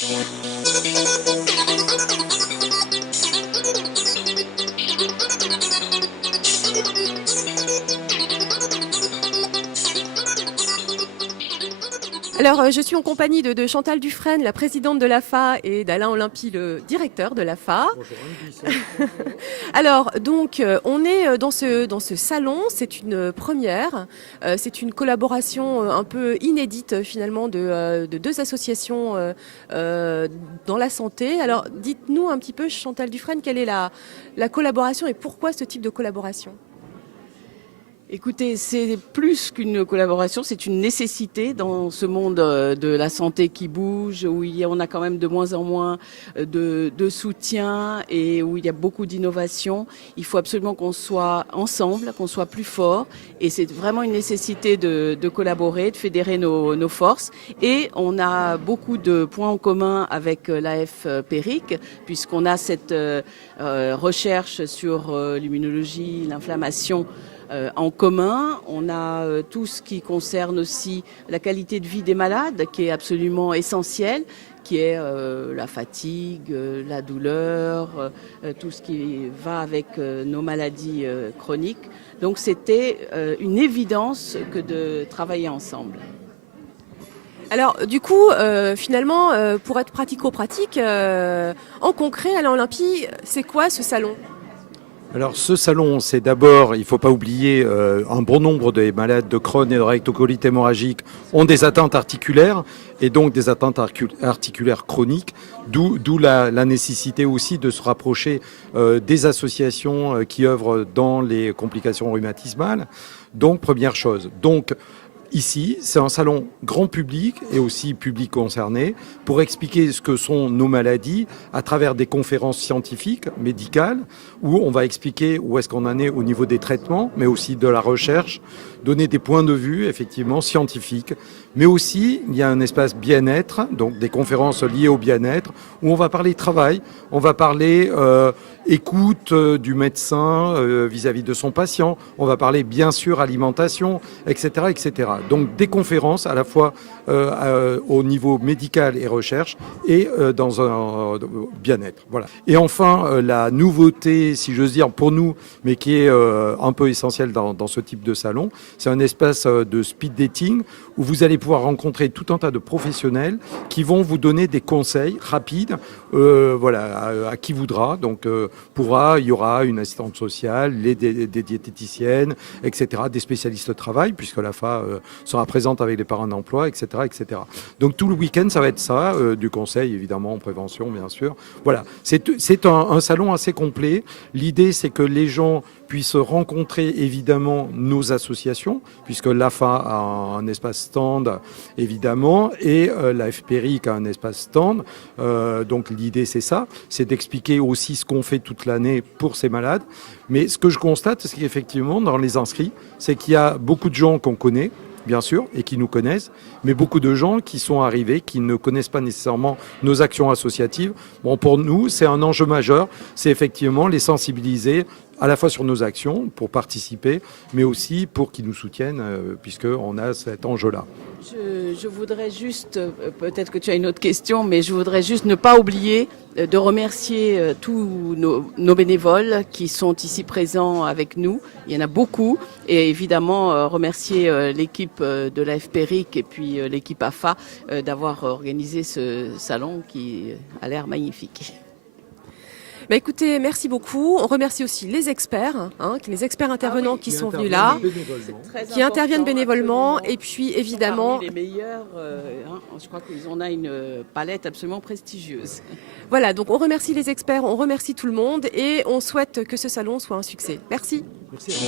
Alors, je suis en compagnie de Chantal Dufresne, la présidente de l'AFA, et d'Alain Olympie, le directeur de l'AFA. Bonjour. Alors, donc, on est dans ce salon, c'est une première, c'est une collaboration un peu inédite finalement de deux associations dans la santé. Alors, dites-nous un petit peu, Chantal Dufresne, quelle est la collaboration et pourquoi ce type de collaboration ? Écoutez, c'est plus qu'une collaboration, c'est une nécessité dans ce monde de la santé qui bouge, où on a quand même de moins en moins de soutien et où il y a beaucoup d'innovation. Il faut absolument qu'on soit ensemble, qu'on soit plus fort, et c'est vraiment une nécessité de collaborer, de fédérer nos forces. Et on a beaucoup de points en commun avec l'AF Péric, puisqu'on a cette recherche sur l'immunologie, l'inflammation, en commun. On a tout ce qui concerne aussi la qualité de vie des malades, qui est absolument essentiel, qui est la fatigue, la douleur, tout ce qui va avec nos maladies chroniques. Donc c'était une évidence que de travailler ensemble. Alors, du coup, finalement, pour être pratico-pratique, en concret, Alain Olympie, c'est quoi ce salon ? Alors ce salon, c'est d'abord, il ne faut pas oublier, un bon nombre des malades de Crohn et de rectocolite hémorragique ont des atteintes articulaires et donc des atteintes articulaires chroniques, d'où la nécessité aussi de se rapprocher des associations qui œuvrent dans les complications rhumatismales. Donc première chose. Donc ici, c'est un salon grand public et aussi public concerné pour expliquer ce que sont nos maladies à travers des conférences scientifiques, médicales, où on va expliquer où est-ce qu'on en est au niveau des traitements, mais aussi de la recherche, donner des points de vue effectivement scientifiques. Mais aussi, il y a un espace bien-être, donc des conférences liées au bien-être, où on va parler travail, on va parler écoute du médecin vis-à-vis de son patient, on va parler bien sûr alimentation, etc., etc. Donc des conférences à la fois au niveau médical et recherche et dans un bien-être. Voilà. Et enfin, la nouveauté, si j'ose dire, pour nous, mais qui est un peu essentielle dans ce type de salon, c'est un espace de speed dating où vous allez pouvoir rencontrer tout un tas de professionnels qui vont vous donner des conseils rapides, voilà, à qui voudra. Donc, il y aura une assistante sociale, des diététiciennes, etc., des spécialistes de travail, puisque l'AFA sera présente avec les parrains d'emploi, etc., etc. Donc, tout le week-end, ça va être ça, du conseil, évidemment, en prévention, bien sûr. Voilà, c'est un salon assez complet. L'idée, c'est que les gens puissent rencontrer évidemment nos associations, puisque l'AFA a un espace stand évidemment, et la FPRIC a un espace stand. Donc l'idée c'est ça, c'est d'expliquer aussi ce qu'on fait toute l'année pour ces malades. Mais ce que je constate, c'est qu'effectivement dans les inscrits, c'est qu'il y a beaucoup de gens qu'on connaît, bien sûr, et qui nous connaissent, mais beaucoup de gens qui sont arrivés, qui ne connaissent pas nécessairement nos actions associatives. Bon, pour nous, c'est un enjeu majeur, c'est effectivement les sensibiliser à la fois sur nos actions pour participer, mais aussi pour qu'ils nous soutiennent, puisqu'on a cet enjeu-là. Je voudrais juste, peut-être que tu as une autre question, mais je voudrais juste ne pas oublier de remercier tous nos bénévoles qui sont ici présents avec nous. Il y en a beaucoup. Et évidemment, remercier l'équipe de la FPRIC et puis l'équipe AFA d'avoir organisé ce salon qui a l'air magnifique. Bah écoutez, merci beaucoup. On remercie aussi les experts, les experts intervenants qui sont venus là, qui interviennent bénévolement, et puis évidemment... Parmi les meilleurs, je crois qu'on a une palette absolument prestigieuse. Voilà, donc on remercie les experts, on remercie tout le monde, et on souhaite que ce salon soit un succès. Merci. Merci à vous.